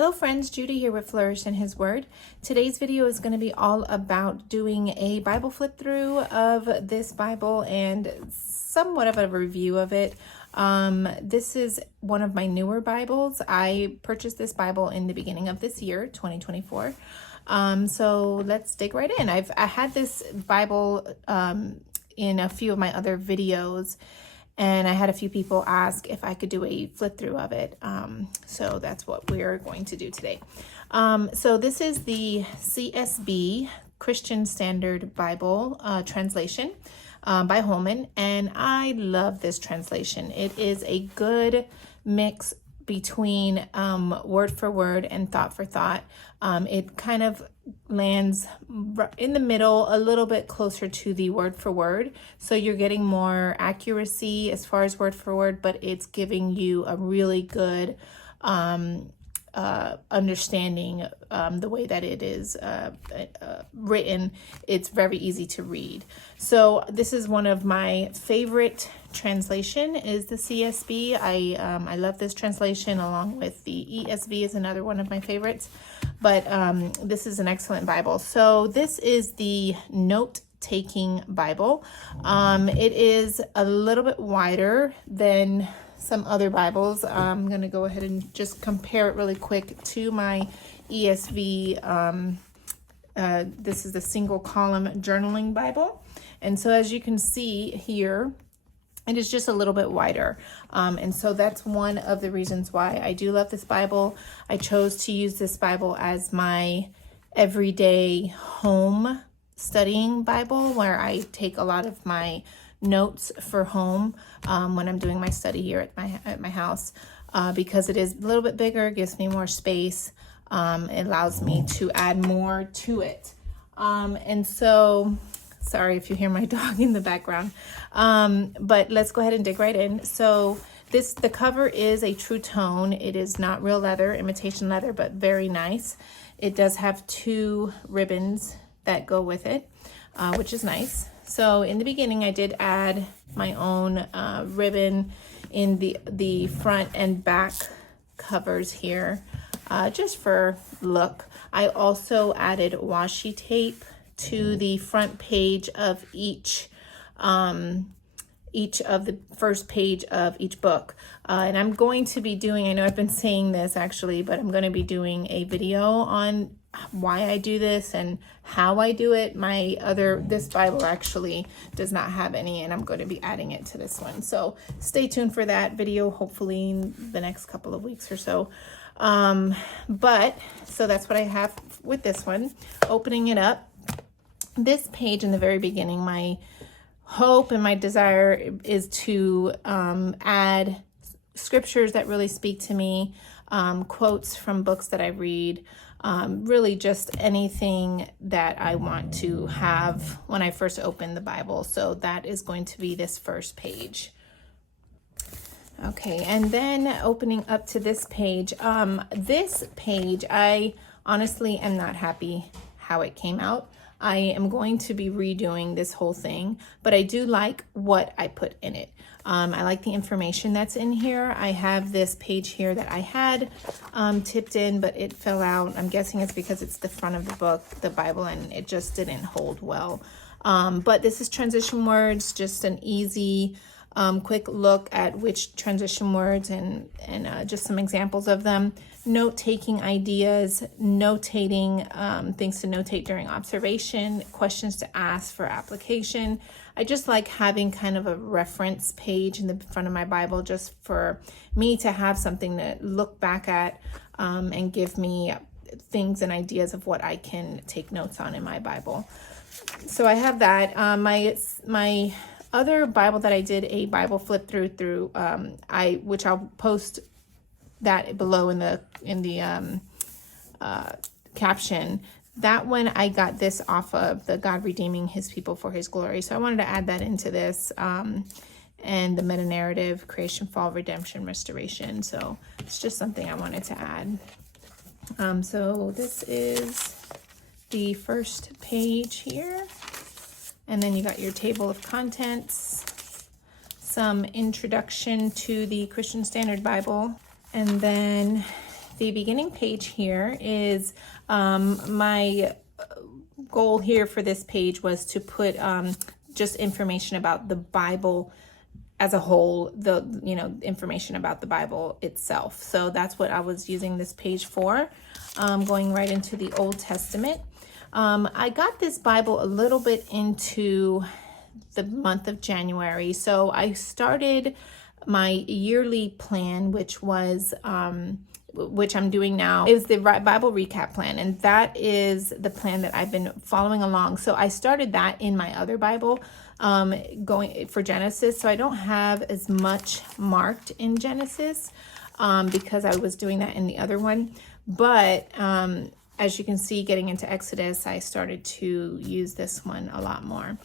Hello friends, Judy here with Flourish in His Word. Today's video is going to be all about doing a Bible flip through of this Bible and somewhat of a review of it. This is one of my newer Bibles. I purchased this Bible in the beginning of this year, 2024. So let's dig right in. I had this Bible in a few of my other videos, and I had a few people ask if I could do a flip through of it. So that's what we're going to do today. So this is the CSB Christian Standard Bible translation by Holman. And I love this translation. It is a good mix between word for word and thought for thought. It kind of lands in the middle, a little bit closer to the word for word. So you're getting more accuracy as far as word for word, but it's giving you a really good understanding the way that it is written. It's very easy to read. So this is one of my favorite translation is the CSB. I love this translation, along with the ESV is another one of my favorites. But this is an excellent Bible. So this is the Note-Taking Bible. It is a little bit wider than some other Bibles. I'm going to go ahead and just compare it really quick to my ESV. This is the single column journaling Bible. And so as you can see here, it is just a little bit wider. And so that's one of the reasons why I do love this Bible. I chose to use this Bible as my everyday home studying Bible, where I take a lot of my notes for home when I'm doing my study here at my house, because it is a little bit bigger, gives me more space. It allows me to add more to it. And so, sorry if you hear my dog in the background, but let's go ahead and dig right in. So the cover is a true tone. It is not real leather, imitation leather, but very nice. It does have two ribbons that go with it, which is nice. So in the beginning, I did add my own ribbon in the front and back covers here, just for look. I also added washi tape to the front page of each of the first page of each book. And I'm going to be doing, I know I've been saying this actually, but I'm going to be doing a video on why I do this and how I do it. This Bible actually does not have any, and I'm going to be adding it to this one. So stay tuned for that video, hopefully in the next couple of weeks or so. So that's what I have with this one. Opening it up, this page in the very beginning, my hope and my desire is to add scriptures that really speak to me, quotes from books that I read, really just anything that I want to have when I first open the Bible. So that is going to be this first page. Okay, and then opening up to this page, I honestly am not happy how it came out. I am going to be redoing this whole thing, but I do like what I put in it. I like the information that's in here. I have this page here that I had tipped in, but it fell out. I'm guessing it's because it's the front of the book, the Bible, and it just didn't hold well. But this is transition words, just an easy, quick look at which transition words and just some examples of them. Note-taking ideas, notating, things to notate during observation, questions to ask for application. I just like having kind of a reference page in the front of my Bible, just for me to have something to look back at and give me things and ideas of what I can take notes on in my Bible. So I have that. My other Bible that I did a Bible flip through, which I'll post that below in the caption. That one I got this off of the God Redeeming His People for His Glory. So I wanted to add that into this, and the meta narrative, creation, fall, redemption, restoration. So it's just something I wanted to add. So this is the first page here. And then you got your table of contents, some introduction to the Christian Standard Bible, and then the beginning page here is my goal here for this page was to put just information about the Bible as a whole, information about the Bible itself. So that's what I was using this page for, going right into the Old Testament. I got this Bible a little bit into the month of January. So I started my yearly plan, which I'm doing now. It was the Bible recap plan, and that is the plan that I've been following along. So I started that in my other Bible, going for Genesis. So I don't have as much marked in Genesis because I was doing that in the other one. But as you can see, getting into Exodus, I started to use this one a lot more.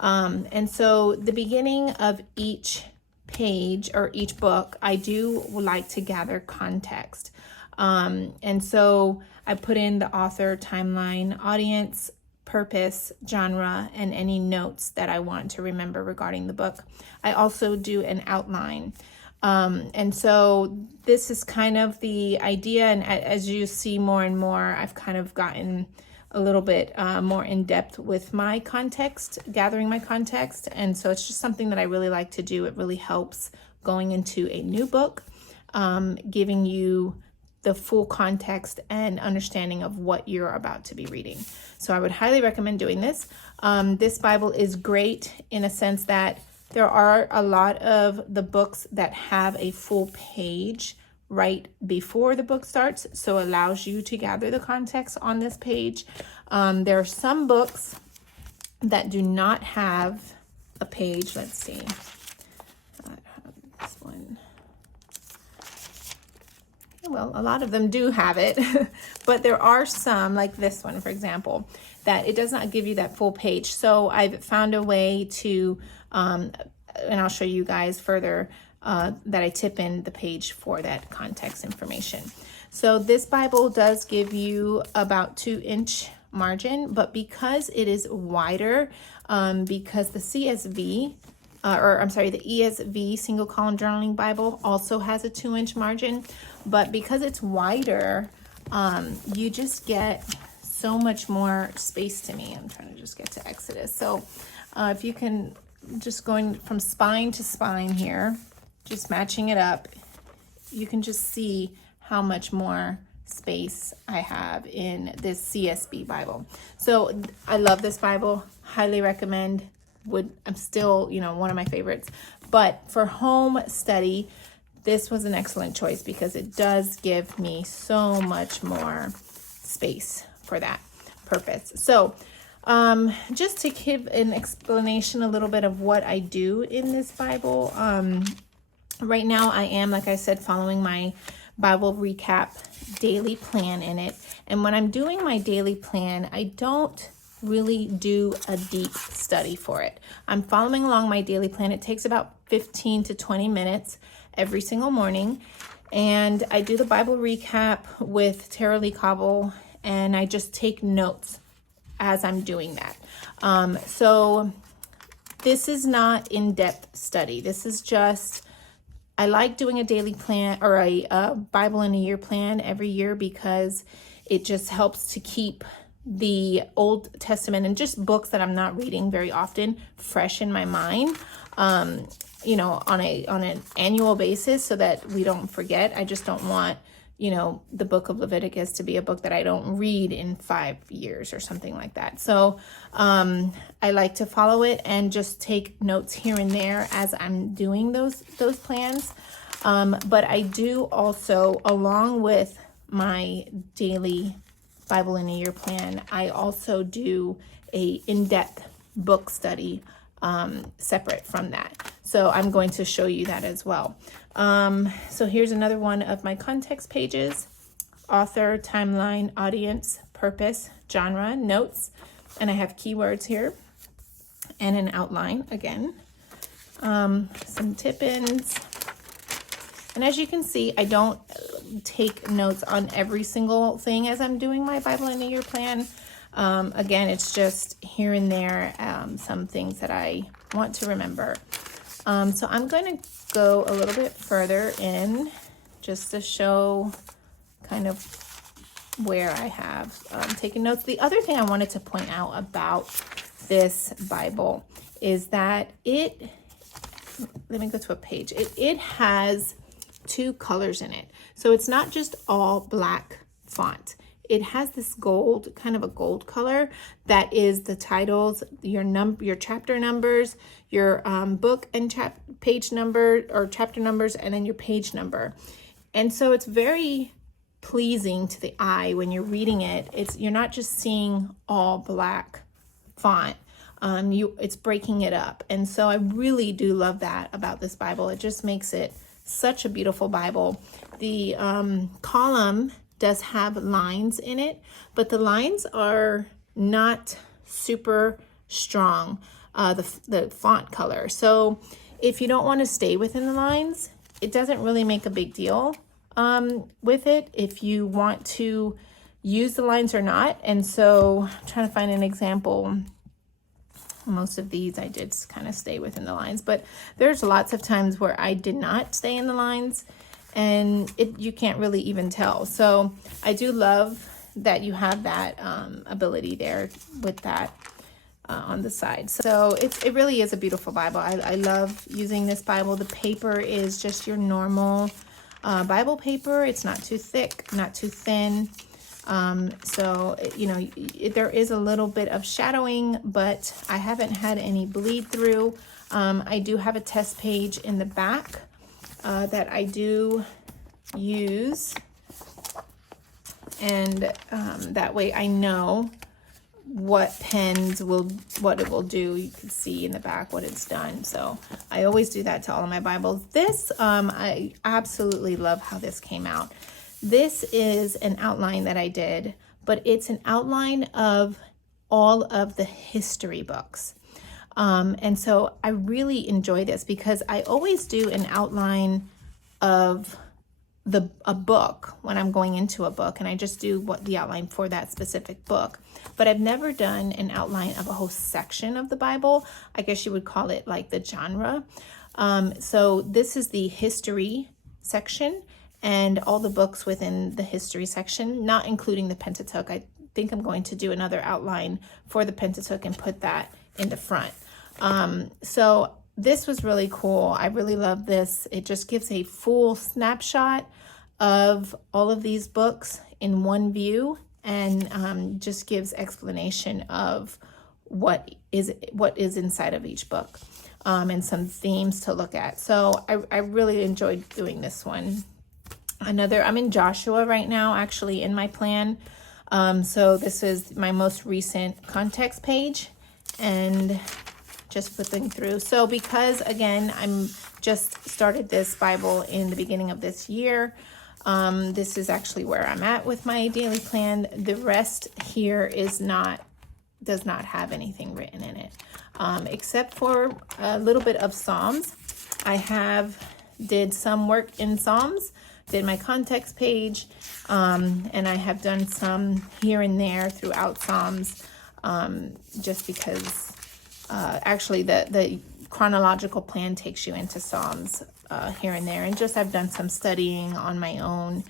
And so the beginning of each page or each book, I do like to gather context. And so I put in the author, timeline, audience, purpose, genre, and any notes that I want to remember regarding the book. I also do an outline. And so this is kind of the idea. And as you see more and more, I've kind of gotten a little bit more in depth with my context, gathering my context. And so it's just something that I really like to do. It really helps going into a new book, giving you the full context and understanding of what you're about to be reading. So I would highly recommend doing this. This Bible is great in a sense that there are a lot of the books that have a full page right before the book starts, so it allows you to gather the context on this page. There are some books that do not have a page. Let's see. This one. Well, a lot of them do have it, but there are some, like this one, for example, that it does not give you that full page. So I've found a way to, and I'll show you guys further, that I tip in the page for that context information. So this Bible does give you about 2-inch margin, but because it is wider, because the CSV, the ESV single column journaling Bible also has a 2-inch margin, but because it's wider, you just get so much more space to me. I'm trying to just get to Exodus. So if you can, just going from spine to spine here, just matching it up, you can just see how much more space I have in this CSB Bible. So I love this Bible, highly recommend. I'm still, one of my favorites. But for home study, this was an excellent choice because it does give me so much more space for that purpose. So just to give an explanation a little bit of what I do in this Bible, right now I am, like I said, following my Bible recap daily plan in it. And when I'm doing my daily plan, I don't really do a deep study for it. I'm following along my daily plan. It takes about 15 to 20 minutes every single morning. And I do the Bible recap with Tara Lee Cobble, and I just take notes as I'm doing that. So this is not in-depth study. This is just, I like doing a daily plan or a Bible in a year plan every year because it just helps to keep the Old Testament and just books that I'm not reading very often fresh in my mind, on an annual basis so that we don't forget. I just don't want, the book of Leviticus to be a book that I don't read in 5 years or something like that. So I like to follow it and just take notes here and there as I'm doing those plans. But I do also, along with my daily Bible in a year plan, I also do a in-depth book study separate from that. So I'm going to show you that as well. So here's another one of my context pages: author, timeline, audience, purpose, genre, notes, and I have keywords here and an outline again, some tip-ins. And as you can see, I don't take notes on every single thing as I'm doing my Bible in a year plan. Again, it's just here and there, some things that I want to remember. So I'm going to go a little bit further in just to show kind of where I have taken notes. The other thing I wanted to point out about this Bible is that let me go to a page. It has two colors in it. So it's not just all black font. It has this gold, kind of a gold color, that is the titles, your chapter numbers, your book and page number or chapter numbers, and then your page number. And so it's very pleasing to the eye when you're reading it. You're not just seeing all black font. It's breaking it up. And so I really do love that about this Bible. It just makes it such a beautiful Bible. The column does have lines in it, but the lines are not super strong, the font color. So if you don't want to stay within the lines, it doesn't really make a big deal with it if you want to use the lines or not. And so I'm trying to find an example. Most of these I did kind of stay within the lines, but there's lots of times where I did not stay in the lines, and you can't really even tell. So I do love that you have that ability there with that on the side. So it really is a beautiful Bible. I love using this Bible. The paper is just your normal Bible paper. It's not too thick, not too thin. So, there is a little bit of shadowing, but I haven't had any bleed through. I do have a test page in the back that I do use, and that way I know what what it will do. You can see in the back what it's done. So I always do that to all of my Bibles. This, I absolutely love how this came out. This is an outline that I did, but it's an outline of all of the history books. And so I really enjoy this because I always do an outline of a book when I'm going into a book, and I just do the outline for that specific book. But I've never done an outline of a whole section of the Bible. I guess you would call it like the genre. So this is the history section and all the books within the history section, not including the Pentateuch. I think I'm going to do another outline for the Pentateuch and put that in the front. So this was really cool. I really love this. It just gives a full snapshot of all of these books in one view, and just gives explanation of what is inside of each book, and some themes to look at. So I really enjoyed doing this one. I'm in Joshua right now, actually, in my plan. So this is my most recent context page, and just flipping through. So because, again, I'm just started this Bible in the beginning of this year, this is actually where I'm at with my daily plan. The rest here does not have anything written in it, except for a little bit of Psalms. I did some work in Psalms, did my context page, and I have done some here and there throughout Psalms, just because actually the chronological plan takes you into Psalms here and there, and just I've done some studying on my own,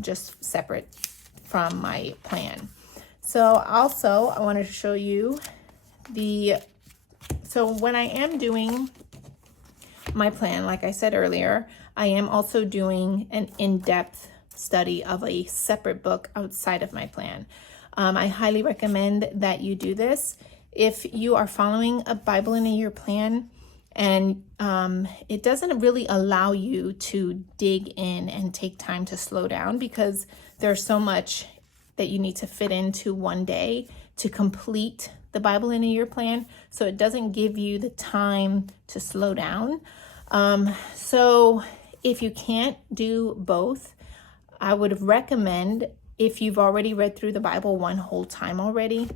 just separate from my plan. So also I wanted to show you so when I am doing my plan, like I said earlier, I am also doing an in-depth study of a separate book outside of my plan. I highly recommend that you do this. If you are following a Bible in a Year plan and it doesn't really allow you to dig in and take time to slow down, because there's so much that you need to fit into one day to complete the Bible in a Year plan, so it doesn't give you the time to slow down. So if you can't do both, I would recommend, if you've already read through the Bible one whole time already,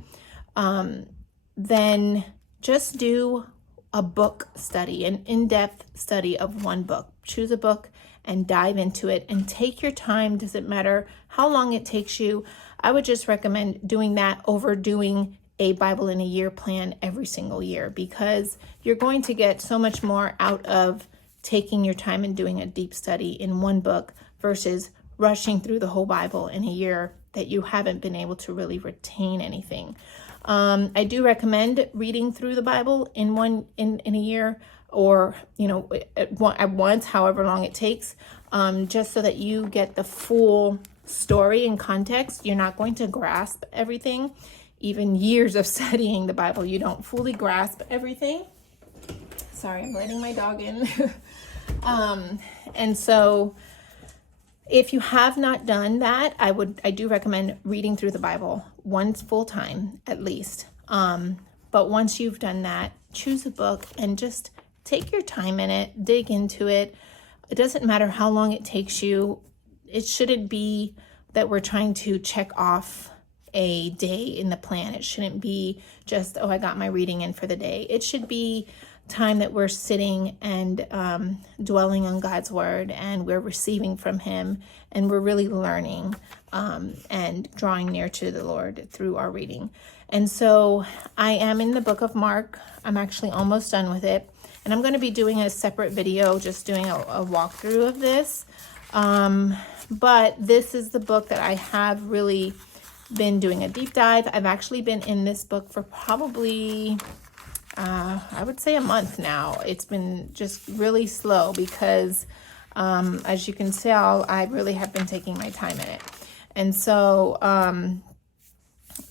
then just do a book study, an in-depth study of one book. Choose a book and dive into it and take your time. Doesn't matter how long it takes you. I would just recommend doing that over doing a Bible in a Year plan every single year, because you're going to get so much more out of taking your time and doing a deep study in one book versus rushing through the whole Bible in a year that you haven't been able to really retain anything. I do recommend reading through the Bible in a year, or at once, however long it takes, just so that you get the full story and context. You're not going to grasp everything. Even years of studying the Bible, you don't fully grasp everything. Sorry, I'm letting my dog in. And so if you have not done that, I do recommend reading through the Bible once full time at least. But once you've done that, choose a book and just take your time in it, dig into it. It doesn't matter how long it takes you. It shouldn't be that we're trying to check off a day in the plan. It shouldn't be just, oh, I got my reading in for the day. It should be time that we're sitting and dwelling on God's word, and we're receiving from him, and we're really learning and drawing near to the Lord through our reading. And so I am in the book of Mark. I'm actually almost done with it, and I'm going to be doing a separate video just doing a walkthrough of this. But this is the book that I have really been doing a deep dive. I've actually been in this book for probably I would say a month now. It's been just really slow because as you can tell, I really have been taking my time in it. And so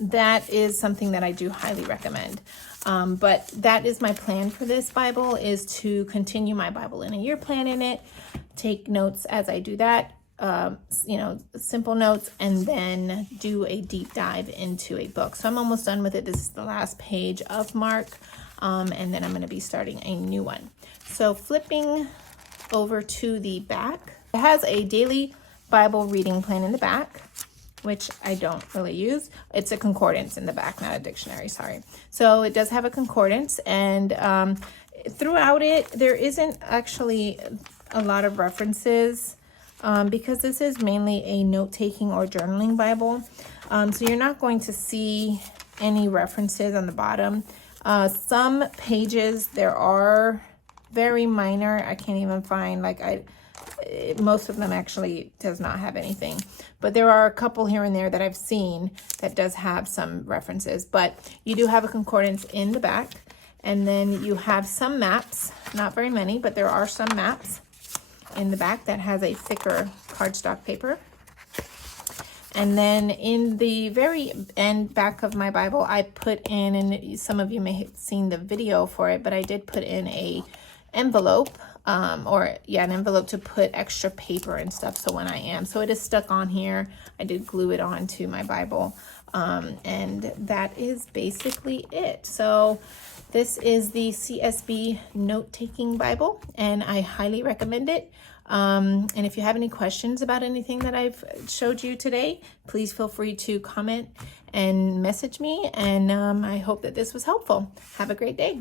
that is something that I do highly recommend. But that is my plan for this Bible, is to continue my Bible in a year plan in it, take notes as I do that, simple notes, and then do a deep dive into a book. So I'm almost done with it. This is the last page of Mark. And then I'm going to be starting a new one. So flipping over to the back, it has a daily Bible reading plan in the back, which I don't really use. It's a concordance in the back, not a dictionary, sorry. So it does have a concordance, and throughout it, there isn't actually a lot of references because this is mainly a note-taking or journaling Bible. So you're not going to see any references on the bottom. Some pages, there are very minor. I can't even find, most of them actually does not have anything. But there are a couple here and there that I've seen that does have some references. But you do have a concordance in the back. And then you have some maps, not very many, but there are some maps in the back that has a thicker cardstock paper. And then in the very end back of my Bible, I put in, and some of you may have seen the video for it, but I did put in a envelope, an envelope to put extra paper and stuff. So when so it is stuck on here. I did glue it onto my Bible. And that is basically it. So this is the CSB Note-Taking Bible, and I highly recommend it. And if you have any questions about anything that I've showed you today, please feel free to comment and message me. And I hope that this was helpful. Have a great day.